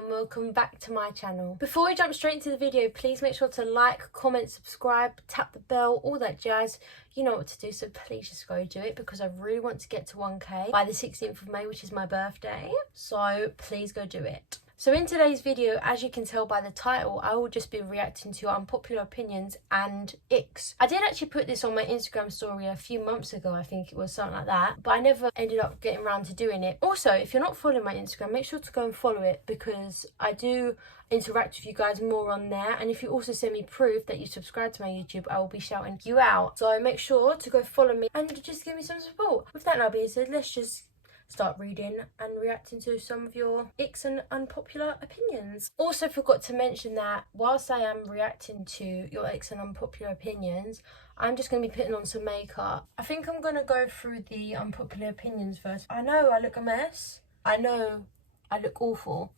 and welcome back to my channel. Before we jump straight into the video, please make sure to like, comment, subscribe, tap the bell, all that jazz. You know what to do, so please just go do it because I really want to get to 1k by the 16th of May, which is my birthday. So please go do it. So in today's video, as you can tell by the title, I will just be reacting to unpopular opinions and icks. I did actually put this on my Instagram story a few months ago, I think it was something like that, but I never ended up getting around to doing it. Also, if you're not following my Instagram, make sure to go and follow it because I do interact with you guys more on there, and if you also send me proof that you subscribe to my YouTube, I will be shouting you out. So make sure to go follow me and just give me some support. With that now being said, let's just start reading and reacting to some of your icks and unpopular opinions. Also forgot to mention that whilst I am reacting to your icks and unpopular opinions, I'm just going to be putting on some makeup. I think I'm going to go through the unpopular opinions first. I know I look a mess. I know I look awful.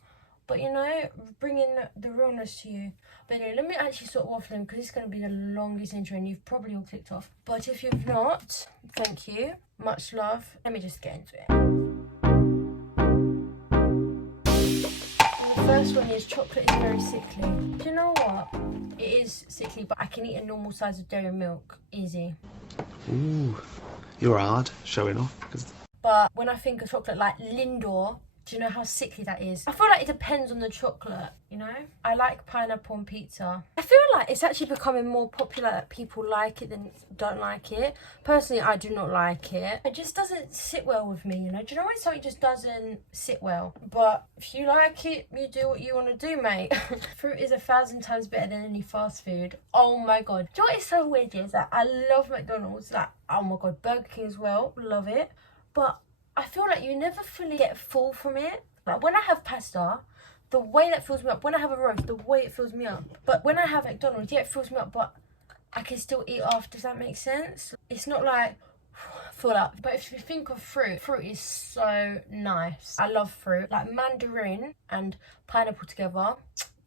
But you know, bringing the realness to you. But anyway, let me actually start waffling because it's going to be the longest intro and you've probably all clicked off. But if you've not, thank you. Much love. Let me just get into it. The first one is chocolate is very sickly. Do you know what? It is sickly, but I can eat a normal size of dairy milk. Easy. Ooh, you're hard showing off. But when I think of chocolate like Lindor, do you know how sickly that is? I feel like it depends on the chocolate, you know? I like pineapple on pizza. I feel like it's actually becoming more popular that people like it than don't like it. Personally, I do not like it. It just doesn't sit well with me, you know? Do you know when something just doesn't sit well? But if you like it, you do what you want to do, mate. Fruit is 1,000 times better than any fast food. Oh my God. Do you know what is so weird is that I love McDonald's. Like, oh my God, Burger King as well. Love it. But I feel like you never fully get full from it. Like when I have pasta, the way that fills me up. When I have a roast, the way it fills me up. But when I have McDonald's, yeah, it fills me up, but I can still eat after. Does that make sense? It's not like full up. But if you think of fruit, fruit is so nice. I love fruit. Like mandarin and pineapple together.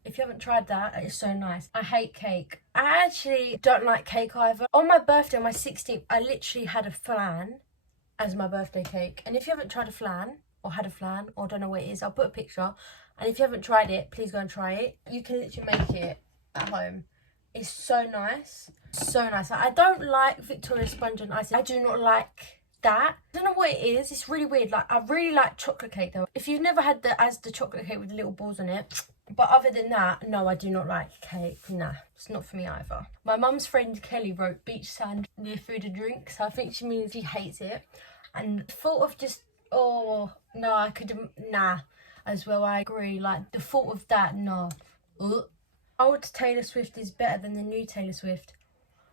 If you haven't tried that, it's so nice. I hate cake. I actually don't like cake either. On my birthday, on my 16th, I literally had a flan as my birthday cake. And if you haven't tried a flan or had a flan or don't know what it is, I'll put a picture. And if you haven't tried it, please go and try it. You can literally make it at home. It's so nice. So nice. Like, I don't like Victoria sponge and icing. I do not like that. I don't know what it is. It's really weird. Like, I really like chocolate cake though. If you've never had the chocolate cake with the little balls on it, but other than that, no, I do not like cake. Nah, it's not for me either. My mum's friend Kelly wrote beach sand near food and drink, so I think she means she hates it. And the thought of just, oh, no, I couldn't, nah, as well, I agree. Like, the thought of that, no. Old Taylor Swift is better than the new Taylor Swift.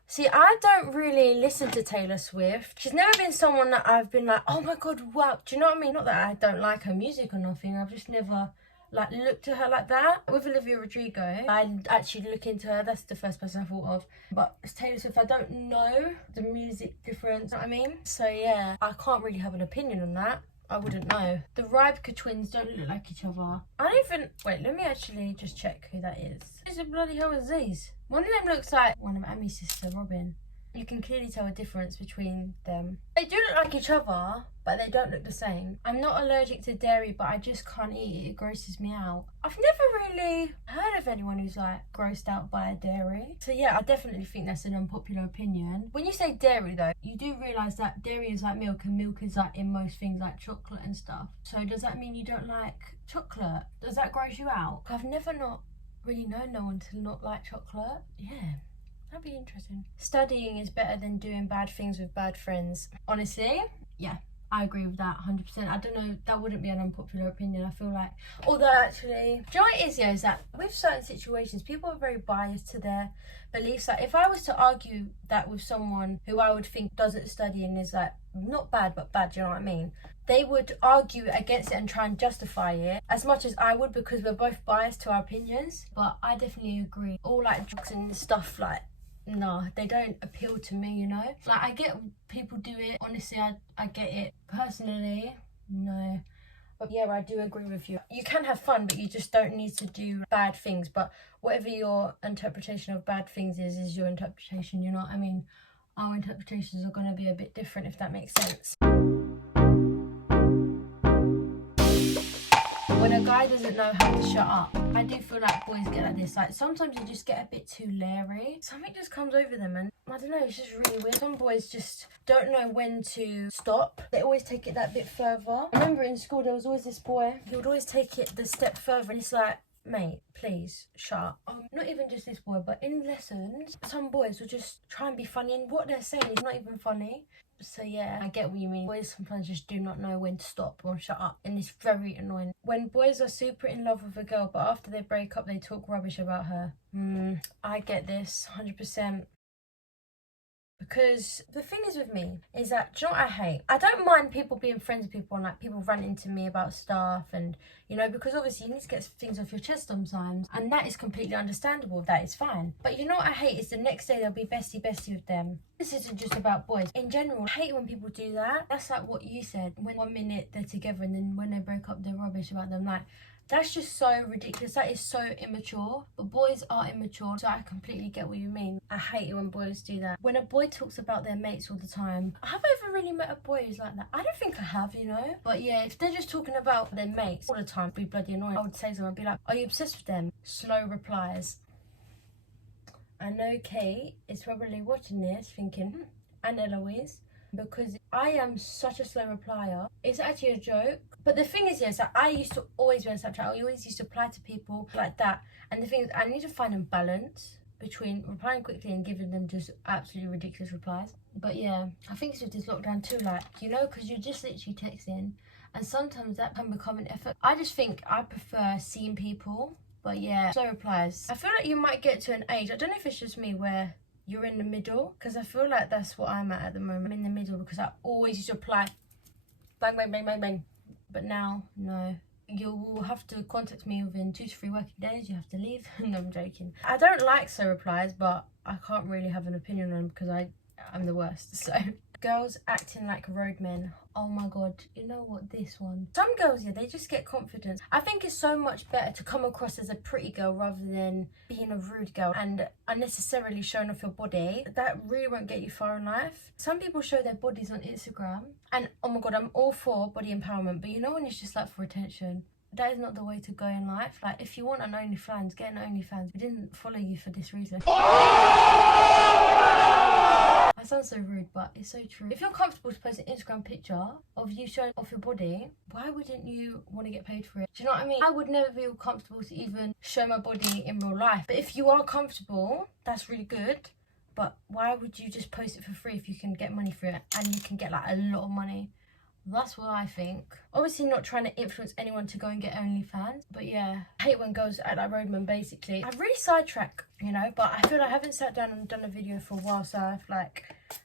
See, I don't really listen to Taylor Swift. She's never been someone that I've been like, oh my God, wow. Do you know what I mean? Not that I don't like her music or nothing. I've just never like looked at her like that. With Olivia Rodrigo, I actually look into her. That's the first person I thought of. But Taylor Swift, I don't know the music difference, you know what I mean? So yeah, I can't really have an opinion on that. I wouldn't know. The Rybka twins don't look like each other. I don't even, wait, let me actually just check who that is. Who the bloody hell is these? One of them looks like one of Ami's sister, Robin. You can clearly tell a difference between them. They do look like each other, but they don't look the same. I'm not allergic to dairy, but I just can't eat it. It grosses me out. I've never really heard of anyone who's like grossed out by dairy. So yeah, I definitely think that's an unpopular opinion. When you say dairy though, you do realise that dairy is like milk and milk is like in most things like chocolate and stuff. So does that mean you don't like chocolate? Does that gross you out? I've never not really known no one to not like chocolate. Yeah. That'd be interesting. Studying is better than doing bad things with bad friends. Honestly, yeah, I agree with that 100%. I don't know, that wouldn't be an unpopular opinion, I feel like. Although actually, do you know what it is, yeah, is that with certain situations, people are very biased to their beliefs. Like if I was to argue that with someone who I would think doesn't study and is like, not bad, but bad, do you know what I mean? They would argue against it and try and justify it as much as I would because we're both biased to our opinions. But I definitely agree. All like drugs and stuff like, no, they don't appeal to me, you know? Like, I get people do it. Honestly, I get it. Personally, no. But yeah, I do agree with you. You can have fun, but you just don't need to do bad things. But whatever your interpretation of bad things is your interpretation, you know what I mean? Our interpretations are going to be a bit different, if that makes sense. When a guy doesn't know how to shut up, I do feel like boys get like this. Like sometimes they just get a bit too leery. Something just comes over them and I don't know, it's just really weird. Some boys just don't know when to stop. They always take it that bit further. I remember in school there was always this boy, he would always take it the step further and it's like, mate, please shut up. Not even just this boy, but in lessons, some boys will just try and be funny and what they're saying is not even funny. So yeah, I get what you mean. Boys sometimes just do not know when to stop or shut up and it's very annoying. When boys are super in love with a girl but after they break up they talk rubbish about her. I get this 100%. Because the thing is with me is that, do you know what I hate? I don't mind people being friends with people and like people ranting to me about stuff and, you know, because obviously you need to get things off your chest sometimes and that is completely understandable, that is fine. But you know what I hate is the next day they'll be bestie with them. This isn't just about boys. In general, I hate when people do that. That's like what you said, when 1 minute they're together and then when they break up they're rubbish about them. Like, that's just so ridiculous. That is so immature. But boys are immature, so I completely get what you mean. I hate it when boys do that. When a boy talks about their mates all the time. Have I ever really met a boy who's like that? I don't think I have, you know? But yeah, if they're just talking about their mates all the time, it'd be bloody annoying. I would say to them, I'd be like, are you obsessed with them? Slow replies. I know Kate is probably watching this thinking, and Eloise, because I am such a slow replier. It's actually a joke. But the thing is, yes, that I used to always be on Snapchat. I always used to reply to people like that. And the thing is, I need to find a balance between replying quickly and giving them just absolutely ridiculous replies. But yeah, I think it's with this lockdown too, like, you know, because you're just literally texting. And sometimes that can become an effort. I just think I prefer seeing people. But yeah, slow replies. I feel like you might get to an age, I don't know if it's just me, where you're in the middle, because I feel like that's what I'm at the moment. I'm in the middle because I always used to reply bang, bang, bang, bang, bang. But now, no. You will have to contact me within 2 to 3 working days. You have to leave. No, I'm joking. I don't like slow replies, but I can't really have an opinion on them because I'm the worst. So, girls acting like roadmen. Oh my god, you know what, this one. Some girls, yeah, they just get confidence. I think it's so much better to come across as a pretty girl rather than being a rude girl and unnecessarily showing off your body. That really won't get you far in life. Some people show their bodies on Instagram and oh my god, I'm all for body empowerment, but you know when it's just like for attention? That is not the way to go in life. Like, if you want an OnlyFans, get an OnlyFans. We didn't follow you for this reason. I sound so rude, but it's so true. If you're comfortable to post an Instagram picture of you showing off your body, why wouldn't you want to get paid for it? Do you know what I mean? I would never feel comfortable to even show my body in real life. But if you are comfortable, that's really good. But why would you just post it for free if you can get money for it and you can get like a lot of money? That's what I think. Obviously not trying to influence anyone to go and get OnlyFans, but yeah, I hate when girls act like roadmen basically. I really sidetrack, you know, but I feel like I haven't sat down and done a video for a while, so I've like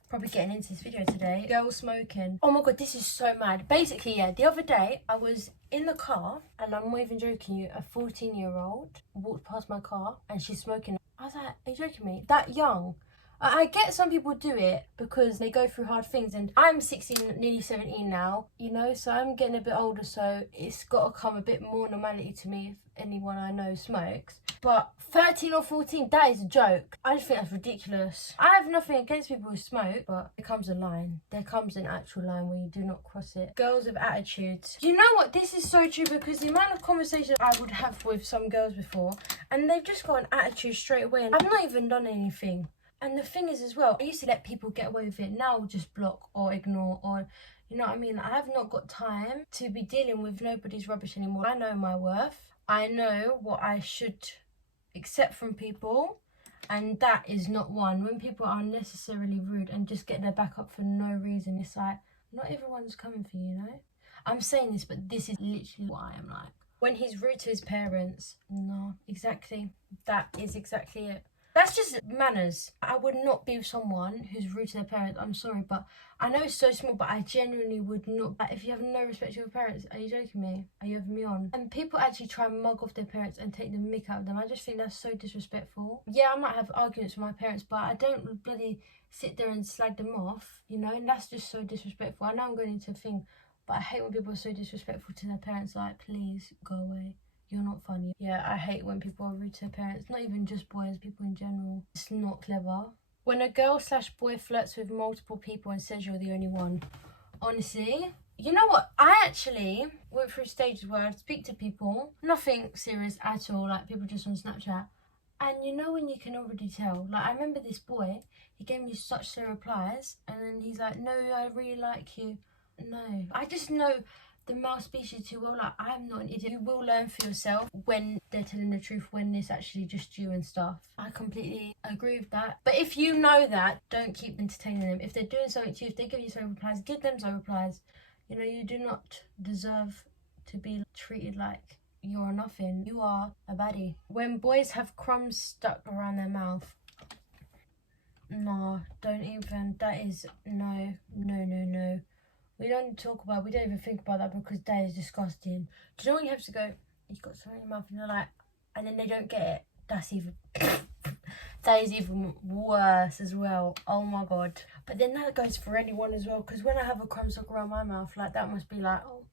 probably getting into this video today. Girl smoking. Oh my god, this is so mad. Basically, yeah, the other day I was in the car and I'm not even joking you, a 14-year-old walked past my car and she's smoking. I was like, are you joking me? That young? I get some people do it because they go through hard things and I'm 16, nearly 17 now, you know, so I'm getting a bit older, so it's got to come a bit more normality to me if anyone I know smokes. But 13 or 14, that is a joke. I just think that's ridiculous. I have nothing against people who smoke, but there comes a line. There comes an actual line where you do not cross it. Girls with attitudes. You know what? This is so true because the amount of conversations I would have with some girls before and they've just got an attitude straight away and I've not even done anything. And the thing is as well, I used to let people get away with it. Now I'll just block or ignore or, you know what I mean? I have not got time to be dealing with nobody's rubbish anymore. I know my worth. I know what I should accept from people. And that is not one. When people are unnecessarily rude and just get their back up for no reason, it's like, not everyone's coming for you, you know? I'm saying this, but this is literally what I am like. When he's rude to his parents, no, exactly. That is exactly it. That's just manners. I would not be with someone who's rude to their parents. I'm sorry, but I know it's so small, but I genuinely would not. If you have no respect for your parents, are you joking me? Are you having me on? And people actually try and mug off their parents and take the mick out of them. I just think that's so disrespectful. Yeah, I might have arguments with my parents, but I don't bloody sit there and slag them off, you know? And that's just so disrespectful. I know I'm going into a thing, but I hate when people are so disrespectful to their parents. Like, please go away. You're not funny. Yeah, I hate when people are rude to their parents. Not even just boys, people in general. It's not clever. When a girl/boy flirts with multiple people and says you're the only one. Honestly, You know what? I actually went through stages where I'd speak to people, nothing serious at all, like people just on Snapchat. And you know when you can already tell? Like, I remember this boy, he gave me such slow replies, and then he's like, no, I really like you. No. I just know the male species too well. Like, I'm not an idiot. You will learn for yourself when they're telling the truth, when it's actually just you and stuff. I completely agree with that. But if you know that, don't keep entertaining them. If they're doing something to you, if they give you slow replies, give them slow replies. You know, you do not deserve to be treated like you're nothing. You are a baddie. When boys have crumbs stuck around their mouth, no, don't even. That is no. We don't talk about, we don't even think about that because that is disgusting. Do you know when you have to go, you've got something in your mouth and you're like, and then they don't get it? That's even, that is even worse as well. Oh my God. But then that goes for anyone as well, because when I have a crumb stuck around my mouth, like that must be like, oh.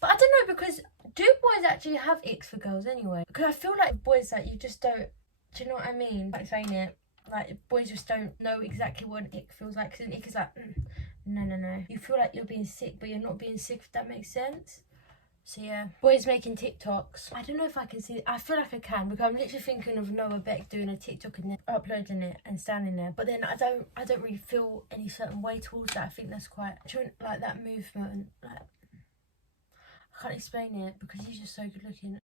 But I don't know, because do boys actually have icks for girls anyway? Because I feel like boys, like, you just don't, do you know what I mean? Like saying it, like boys just don't know exactly what an ick feels like, because an ick is like, no. You feel like you're being sick, but you're not being sick, if that makes sense. So yeah, boys making TikToks. I don't know if I can see, I feel like I can, because I'm literally thinking of Noah Beck doing a TikTok and then uploading it and standing there. But then I don't really feel any certain way towards that. I think that's quite, like that movement, like, I can't explain it because he's just so good looking.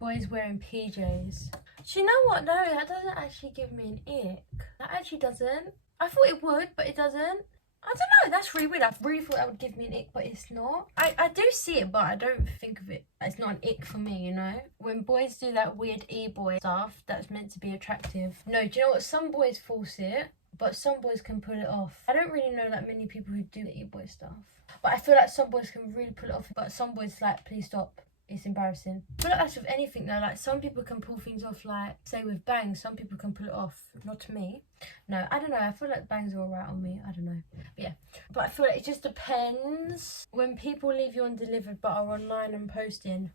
Boys wearing PJs. Do you know what? No, that doesn't actually give me an ick. That actually doesn't. I thought it would, but it doesn't. I don't know, that's really weird. I really thought that would give me an ick, but it's not. I do see it, but I don't think of it. It's not an ick for me, you know? When boys do that weird e-boy stuff that's meant to be attractive. No, do you know what? Some boys force it, but some boys can pull it off. I don't really know that many people who do the e-boy stuff. But I feel like some boys can really pull it off, but some boys like, please stop. It's embarrassing. I feel like that's with anything though. Like, some people can pull things off, like, say with bangs, some people can pull it off. Not me. No, I don't know. I feel like bangs are alright on me. I don't know. But yeah. But I feel like it just depends. When people leave you undelivered but are online and posting.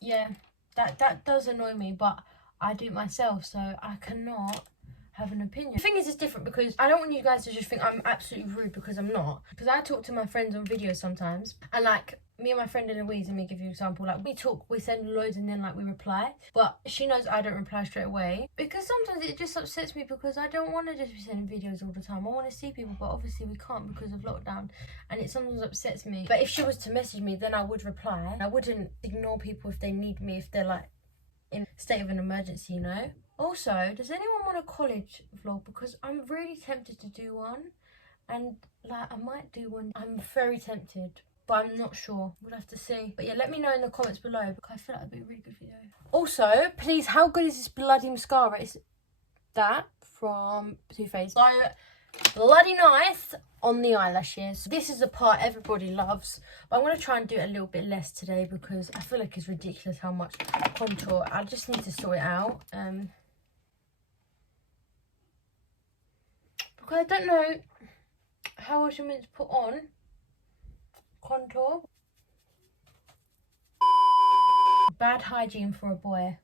Yeah. That does annoy me, but I do it myself, so I cannot have an opinion. The thing is, it's different because I don't want you guys to just think I'm absolutely rude, because I'm not. Because I talk to my friends on video sometimes, and like, me and my friend Eloise, let me give you an example, like, we talk, we send loads and then like we reply, but she knows I don't reply straight away, because sometimes it just upsets me, because I don't want to just be sending videos all the time. I want to see people, but obviously we can't because of lockdown, and it sometimes upsets me. But if she was to message me, then I would reply. I wouldn't ignore people if they need me, if they're like in a state of an emergency, you know. Also, does anyone want a college vlog? Because I'm really tempted to do one, and like, I might do one. I'm very tempted, but I'm not sure. We'll have to see. But yeah, let me know in the comments below, because I feel like it'd be a really good video. Also, please, how good is this bloody mascara? It's that from Too Faced. So bloody nice on the eyelashes. This is the part everybody loves, but I'm going to try and do it a little bit less today, because I feel like it's ridiculous how much contour. I just need to sort it out. Because I don't know how else you're meant to put on contour. Bad hygiene for a boy.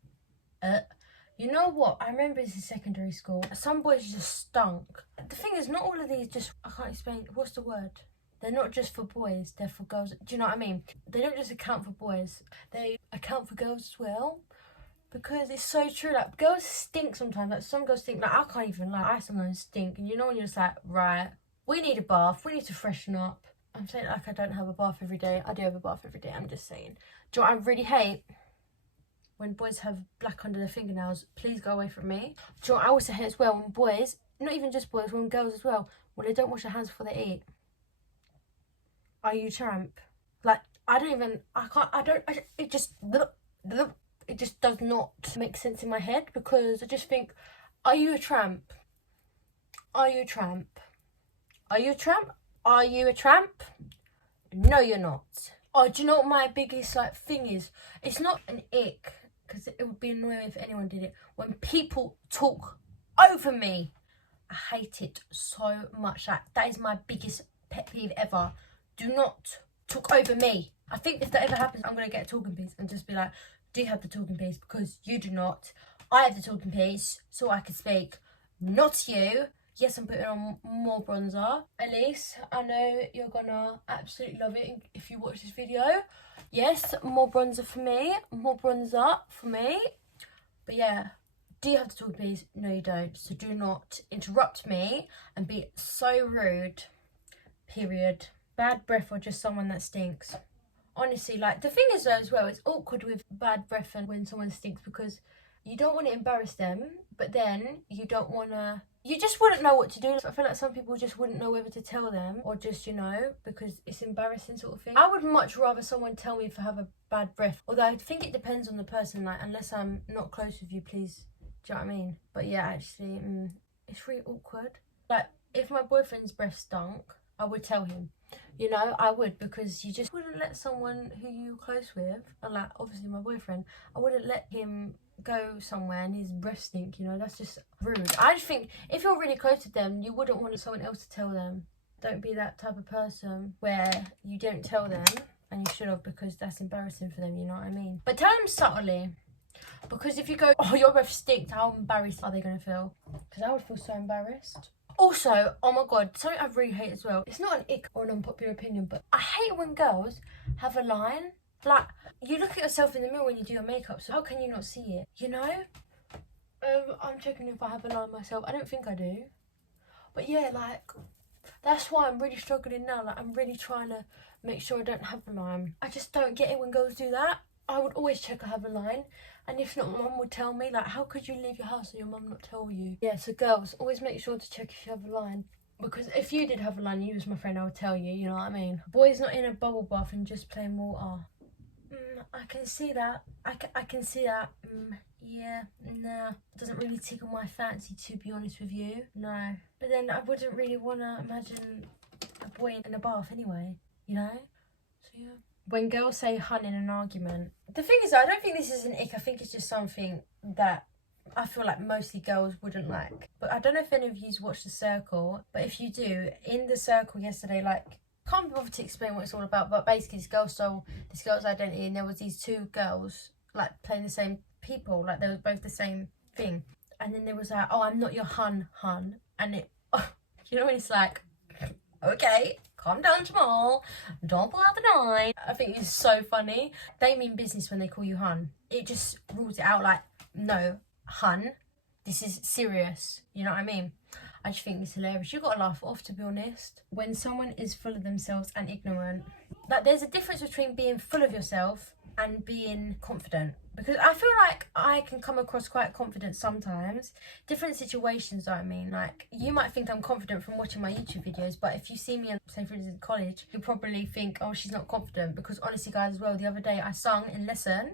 You know what? I remember this in secondary school. Some boys just stunk. The thing is, not all of these just, I can't explain, what's the word? They're not just for boys, they're for girls. Do you know what I mean? They don't just account for boys, they account for girls as well. Because it's so true, like, girls stink sometimes. Like, some girls stink, like, I can't even lie, I sometimes stink. And you know when you're just like, right, we need a bath, we need to freshen up. I'm saying like I don't have a bath every day. I do have a bath every day, I'm just saying. Do you know what I really hate? When boys have black under their fingernails. Please go away from me. Do you know what I also hate as well? When boys, not even just boys, when girls as well, when they don't wash their hands before they eat. Are you a tramp? Like, it just does not make sense in my head, because I just think, are you a tramp? Are you a tramp? Are you a tramp? Are you a tramp? No, you're not. Oh, do you know what my biggest like thing is? It's not an ick, because it would be annoying if anyone did it. When people talk over me, I hate it so much. Like, that is my biggest pet peeve ever. Do not talk over me. I think if that ever happens, I'm going to get a talking piece and just be like, do you have the talking piece? Because you do not. I have the talking piece so I can speak. Not you. Yes, I'm putting on more bronzer. Elise, I know you're gonna absolutely love it if you watch this video. Yes, more bronzer for me. More bronzer for me. But yeah, do you have to talk to me? No, you don't. So do not interrupt me and be so rude. Period. Bad breath or just someone that stinks. Honestly, like, the thing is though as well, it's awkward with bad breath and when someone stinks, because you don't want to embarrass them, but then you don't want to, you just wouldn't know what to do. I feel like some people just wouldn't know whether to tell them or just, you know, because it's embarrassing sort of thing. I would much rather someone tell me if I have a bad breath, although I think it depends on the person, like, unless I'm not close with you, please, do you know what I mean? But yeah, actually, it's really awkward. Like, if my boyfriend's breath stunk, I would tell him. You know, I would, because you just wouldn't let someone who you're close with, and like obviously my boyfriend, I wouldn't let him go somewhere and his breath stink, you know, that's just rude. I just think if you're really close to them, you wouldn't want someone else to tell them. Don't be that type of person where you don't tell them, and you should have, because that's embarrassing for them, you know what I mean? But tell them subtly, because if you go, oh, your breath stinks, how embarrassed are they going to feel? Because I would feel so embarrassed. Also, oh my god, something I really hate as well. It's not an ick or an unpopular opinion, but I hate when girls have a line. Like, you look at yourself in the mirror when you do your makeup, so how can you not see it? You know? I'm checking if I have a line myself. I don't think I do. But yeah, like, that's why I'm really struggling now. Like, I'm really trying to make sure I don't have a line. I just don't get it when girls do that. I would always check I have a line. And if not, my mum would tell me. Like, how could you leave your house and your mum not tell you? Yeah, so girls, always make sure to check if you have a line. Because if you did have a line, you was my friend, I would tell you, you know what I mean? Boys not in a bubble bath and just plain water. I can see that. I can see that. Yeah, nah. Doesn't really tickle my fancy, to be honest with you. No. But then I wouldn't really want to imagine a boy in a bath anyway, you know? So yeah. When girls say hun in an argument. The thing is, I don't think this is an ick. I think it's just something that I feel like mostly girls wouldn't like. But I don't know if any of you's watched The Circle, but if you do, in The Circle yesterday, like, can't be bothered to explain what it's all about, but basically this girl stole this girl's identity, and there was these two girls, like, playing the same people, like, they were both the same thing. And then there was like, oh, I'm not your hun, and it, you know when it's like, okay, calm down, Jamal, don't pull out the knife. I think it's so funny. They mean business when they call you hun. It just rules it out, like, no, hun, this is serious, you know what I mean? I just think it's hilarious. You gotta laugh it off, to be honest. When someone is full of themselves and ignorant, like, there's a difference between being full of yourself and being confident. Because I feel like I can come across quite confident sometimes. Different situations, I mean. Like, you might think I'm confident from watching my YouTube videos, but if you see me, say for instance, in college, you'll probably think, oh, she's not confident. Because honestly, guys, as well, the other day I sung in lesson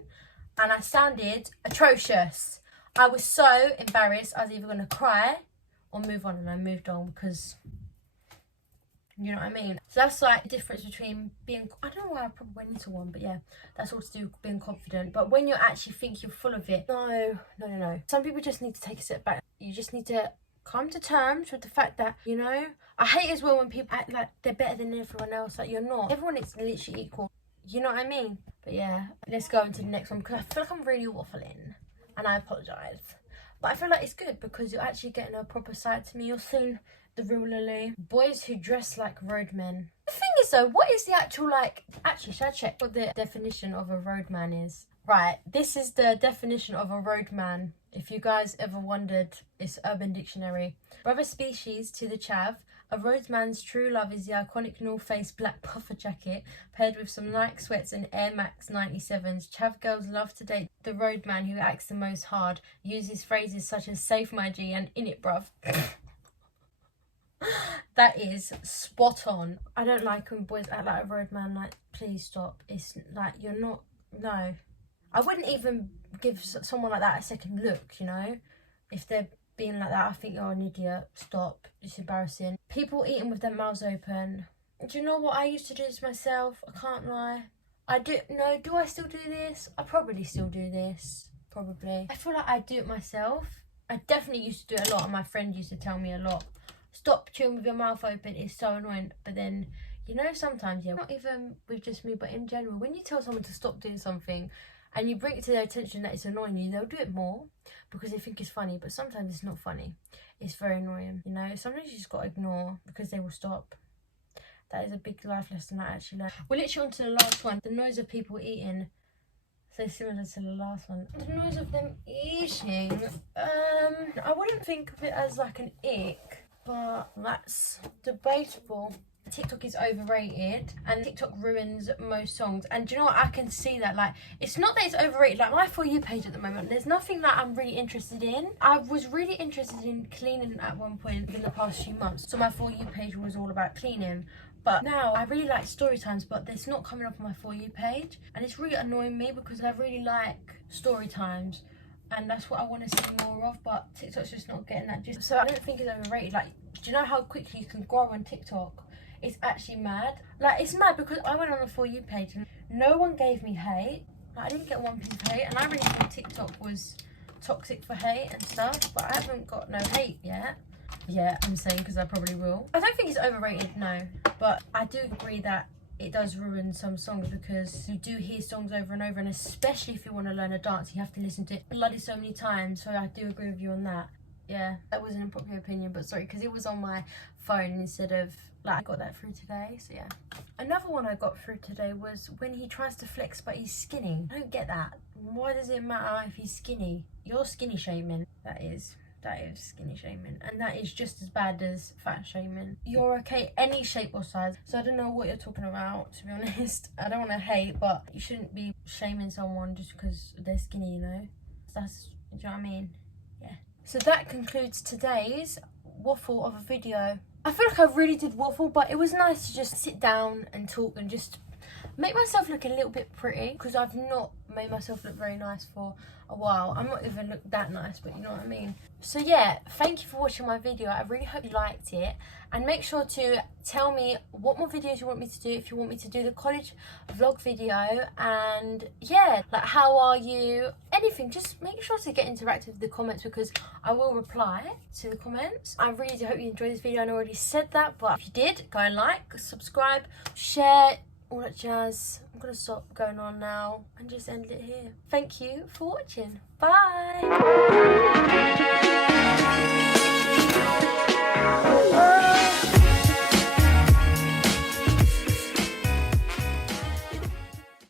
and I sounded atrocious. I was so embarrassed. I was either going to cry or move on, and I moved on because, you know what I mean? So that's like the difference between being, I don't know why I probably went into one, but yeah, that's all to do with being confident. But when you actually think you're full of it, no. Some people just need to take a step back. You just need to come to terms with the fact that, you know, I hate as well when people act like they're better than everyone else. Like, you're not. Everyone is literally equal. You know what I mean? But yeah, let's go into the next one, because I feel like I'm really waffling, and I apologise. But I feel like it's good because you're actually getting a proper side to me. You're seeing the real Lily. Boys who dress like roadmen. The thing is though, what is the actual, like, actually, should I check what the definition of a roadman is? Right, this is the definition of a roadman. If you guys ever wondered, it's Urban Dictionary. Brother species to the chav. A roadman's true love is the iconic North Face black puffer jacket paired with some Nike sweats and Air Max 97s. Chav girls love to date the roadman who acts the most hard, uses phrases such as safe my G and in it bruv. That is spot on. I don't like when boys act like a roadman. Like, please stop. It's like, you're not, no. I wouldn't even give someone like that a second look, you know, if they're being like that. I think you're an idiot. Stop. It's embarrassing. People eating with their mouths open. Do you know what? I used to do this myself. I can't lie. Do I still do this? I probably still do this. Probably. I feel like I do it myself. I definitely used to do it a lot, and my friend used to tell me a lot. Stop chewing with your mouth open. It's so annoying. But then, you know, sometimes, yeah, not even with just me, but in general, when you tell someone to stop doing something and you bring it to their attention that it's annoying you, they'll do it more because they think it's funny. But sometimes it's not funny. It's very annoying, you know. Sometimes you just gotta ignore because they will stop. That is a big life lesson I actually learned. We're literally on to the last one. The noise of people eating. So similar to the last one. The noise of them eating. I wouldn't think of it as like an ick, but that's debatable. TikTok is overrated and TikTok ruins most songs. And do you know what? I can see that. Like, it's not that it's overrated. Like, my For You page at the moment, there's nothing that I'm really interested in. I was really interested in cleaning at one point in the past few months. So my For You page was all about cleaning. But now I really like story times, but it's not coming up on my For You page. And it's really annoying me because I really like story times. And that's what I want to see more of, but TikTok's just not getting that. So I don't think it's overrated. Like, do you know how quickly you can grow on TikTok? It's actually mad. Like, it's mad because I went on the For You page and no one gave me hate. Like, I didn't get one piece of hate, and I really thought TikTok was toxic for hate and stuff, but I haven't got no hate yet. Yeah, I'm saying because I probably will. I don't think it's overrated, no, but I do agree that it does ruin some songs because you do hear songs over and over, and especially if you want to learn a dance, you have to listen to it bloody so many times. So I do agree with you on that. Yeah, that was an unpopular opinion, but sorry, because it was on my phone instead of, like, I got that through today, so yeah. Another one I got through today was when he tries to flex but he's skinny. I don't get that. Why does it matter if he's skinny? You're skinny shaming. That is skinny shaming, and that is just as bad as fat shaming. You're okay any shape or size, so I don't know what you're talking about, to be honest. I don't want to hate, but you shouldn't be shaming someone just because they're skinny, you know. That's, do you know what I mean? Yeah. So that concludes today's waffle of a video. I feel like I really did waffle, but it was nice to just sit down and talk and just make myself look a little bit pretty, because I've not made myself look very nice for a while. I'm not even look that nice, but you know what I mean. So yeah, thank you for watching my video. I really hope you liked it, and make sure to tell me what more videos you want me to do. If you want me to do the college vlog video, and yeah, like, how are you, anything, just make sure to get interactive with the comments because I will reply to the comments. I really do hope you enjoyed this video. I already said that, but if you did, go and like, subscribe, share, all that jazz. I'm gonna stop going on now and just end it here. Thank you for watching. Bye.